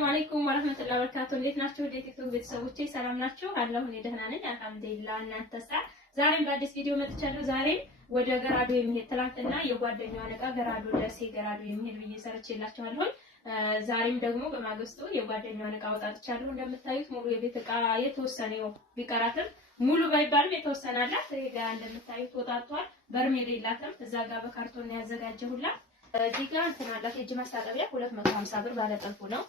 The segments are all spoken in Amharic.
ሰላም አለይኩም ወራህመቱላሂ ወበረካቱ። እንዴት ናችሁ? ዩቲዩብ ቤተሰቦቼ ሰላም ናችሁ? አላሁ እኔ ደህና ነኝ አልሐምዱሊላህ። እናንተስ? ዛሬም በአዲስ ቪዲዮ መጥቻለሁ። ዛሬ ወደ ገራዶ የሚሄድ ትላንትና የጓደኛዋን ዕቃ ገራዶ ደሴ ገራዶ የሚሄድ ብዬ ሰርቼላችኋለሁ። ዛሬም ደግሞ በማግስቱ የጓደኛዋን ዕቃ አውጣጥቻለሁ። እንደምታዩት ሙሉ የቤት ዕቃ የተወሰነው ቢቀራትም ሙሉ ባይባልም የተወሰነ አላት። ይሄ ጋር እንደምታዩት ወጣቷል። በርሜል የላትም። እዛ ጋር በካርቶን ያዘጋጀሁላት። እዚህ ጋር እንትን አላት የእጅ ማስታጠቢያ 250 ብር ባለ ጥልፉ ነው።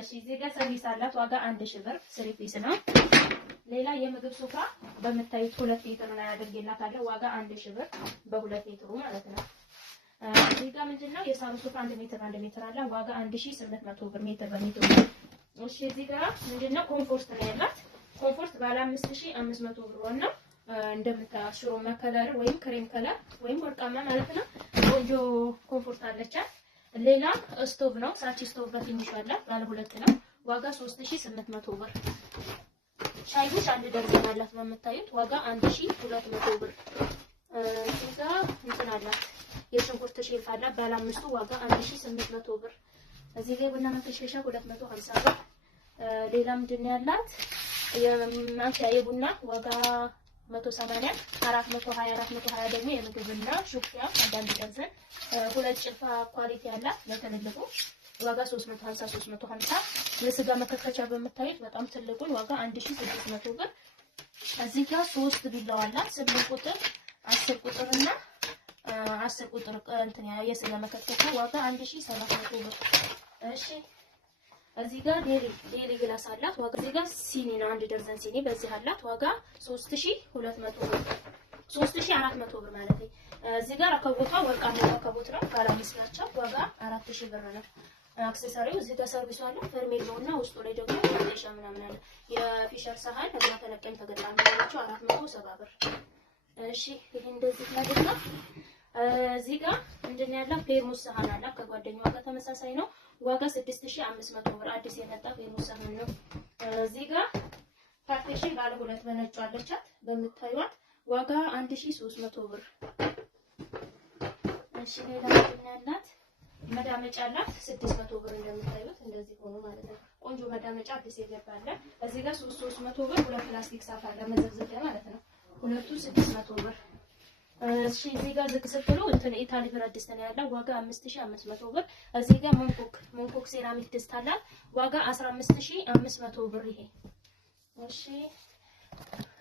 እሺ እዚህ ጋር ሰርቪስ አላት ዋጋ 1000 ብር ስሪ ፒስ ነው። ሌላ የምግብ ሶፋ በምታዩት 2 ሊትር ነው ያደርግላታለሁ ዋጋ 1000 ብር በ2 ሊትሩ ማለት ነው። እዚህ ጋር ምንድነው የሳሩ ሶፋ 1 ሜትር አለ ዋጋ 1800 ብር ሜትር በሜትር። እሺ እዚህ ጋር ምንድነው ኮምፎርት ነው ያላት። ኮምፎርት ባለ 5500 ብር ነው። እንደምታዩት ሽሮ ከለር ወይም ክሬም ከለር ወይም ወርቃማ ማለት ነው። ቆንጆ ኮምፎርት አለቻት። ሌላ ስቶቭ ነው ሳቺ ስቶቭ በትንሹ አላት ባለ 2 ነው ዋጋ 3800 ብር። ሻይ ቡሽ አንድ ደርዘን አላት በምታዩት ዋጋ 1200 ብር። እዛ እንትን አላት የሽንኩርት ሼልፍ አላት ባለ 5 ዋጋ 1800 ብር። እዚህ ላይ ቡና መከሸሻ 250 ብር። ሌላ ምንድነው ያላት የማንኪያ የቡና ዋጋ 180 420 ደግሞ የምግብና ሹክያ አንዳንድ ደርዘን 2 ጭልፋ ኳሊቲ ያላት ለተለለቁ ዋጋ 350 የስጋ መከከቻ በመታየት በጣም ትልቁን ዋጋ 1600 ብር። እዚህ ጋር 3 ቢላዋ አላት 8 ቁጥር 10 ቁጥር እና 10 ቁጥር እንትን የስጋ መከከቻ ዋጋ 1700 ብር። እሺ እዚህ ጋር ዴሊ ግላስ አላት ዋጋ እዚህ ጋር ሲኒ ነው 1 ደርዘን ሲኒ በዚህ አላት ዋጋ 3200 ብር 3400 ብር ማለት ነው። እዚህ ጋር ረከቦቷ ወርቃማ ረከቦት ነው ባለ 5 ናቸው ዋጋ 4000 ብር ነው። አክሰሰሪው እዚህ ጋር ሰርቪስ አለ ፈርሜሎና ውስጡ ላይ ደግሞ ማለሻ ምናምን አለ። የፊሸር ሳህን እና ተለቀኝ ተገጣሚ ናቸው 470 ብር። እሺ ይሄ እንደዚህ ማለት ነው። እዚህ ጋር ምንድነው ያለው ፌርሙስ ሳህን አለ ከጓደኛዋ ጋር ተመሳሳይ ነው ዋጋ 6500 ብር አዲስ የመጣ ፌርሙስ ሳህን ነው። እዚህ ጋር ፓርቲሽን ባለ 2 በነጭ አለቻት በምታዩት ዋጋ 1300 ብር። እሺ ሌላ ምንድነው ያላት መዳመጫ አላት 600 ብር እንደምታዩት እንደዚህ ሆኖ ማለት ነው። ቆንጆ መዳመጫ አዲስ የገባለ። እዚህ ጋር 300 ብር ሁለት ፕላስቲክ ሳፋ አለ መዘብዘቢያ ማለት ነው። ሁለቱ 600 ብር። እሺ እዚህ ጋር ዝቅ ስትሉ እንትን ኢታሊ ብረት ድስት ነው ያለው ዋጋ 5500 ብር። እዚህ ጋር ሞንኮክ ሴራሚክ ድስት አላት ዋጋ 15500 ብር ይሄ። እሺ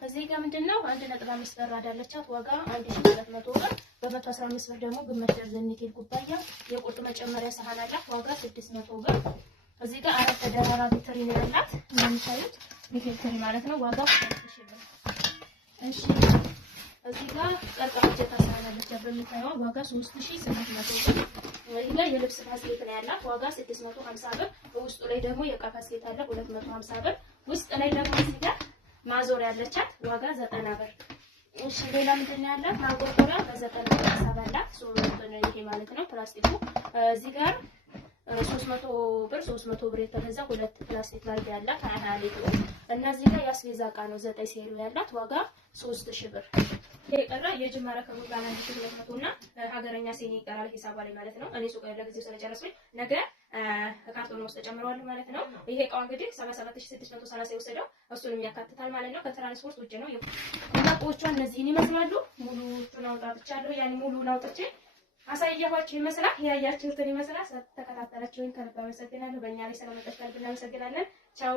እዚህ ጋር ምንድነው 1.5 በራድ አለቻት ዋጋ 1200 ብር። በ115 ብር ደግሞ ግማሽ ደርዘን ኒኬል ኩባያ የቁርጥ መጨመሪያ ሳህን አላት ዋጋ 600 ብር። እዚህ ጋር 4 ተደራራቢ ትሪ ነው ያላት እንደምታዩት ኒኬል ትሪ ማለት ነው ዋጋ 2000 ብር። እሺ እዚህ ጋር ቀርቀሮች ታሳያለች በሚታየው ዋጋ 3800 ብር። እዚህ ጋር የልብስ ባስኬት ነው ያላት ዋጋ 650 ብር። በውስጡ ላይ ደግሞ የዕቃ ባስኬት አለ 250 ብር። ውስጥ ላይ ደግሞ እዚህ ጋር ማዞሪያ ያለቻት ዋጋ 90 ብር። እሺ ሌላ ምንድነው ያላት ማቆርቆሪያ በ90 ብር ተሳባላት ይሄ ማለት ነው ፕላስቲኩ። እዚህ ጋር 300 ብር የተገዛ 2 ፕላስቲክ ባልዲ ያላት 20 ሊትር እና እዚህ ጋር ያስቤዛ ዕቃ ነው 9 ሴሩ ያላት ዋጋ 3000 ብር። የቀረ የጅማ ረከቦት ባለ 1200 እና ሀገረኛ ሲኒ ይቀራል ሂሳብ ላይ ማለት ነው። እኔ ሱቅ ለጊዜው ስለጨረስኩኝ ነገ ካርቶን ውስጥ ተጨምሯል ማለት ነው። ይሄ ዕቃው እንግዲህ 77630 የወሰደው እሱንም ያካትታል ማለት ነው። ከትራንስፖርት ውጪ ነው። ዕቃዎቿ እነዚህን ይመስላሉ። ሙሉውን አውጣጥቻለሁ። ያን ሙሉውን አውጥቼ አሳያችሁ ይመስላል። ያያችሁትን ይመስላል። ተከታተላችሁኝ ከልብ አመሰግናለሁ። በእኛ ላይ ስለመጣችሁ ከልብ እናመሰግናለን። ቻው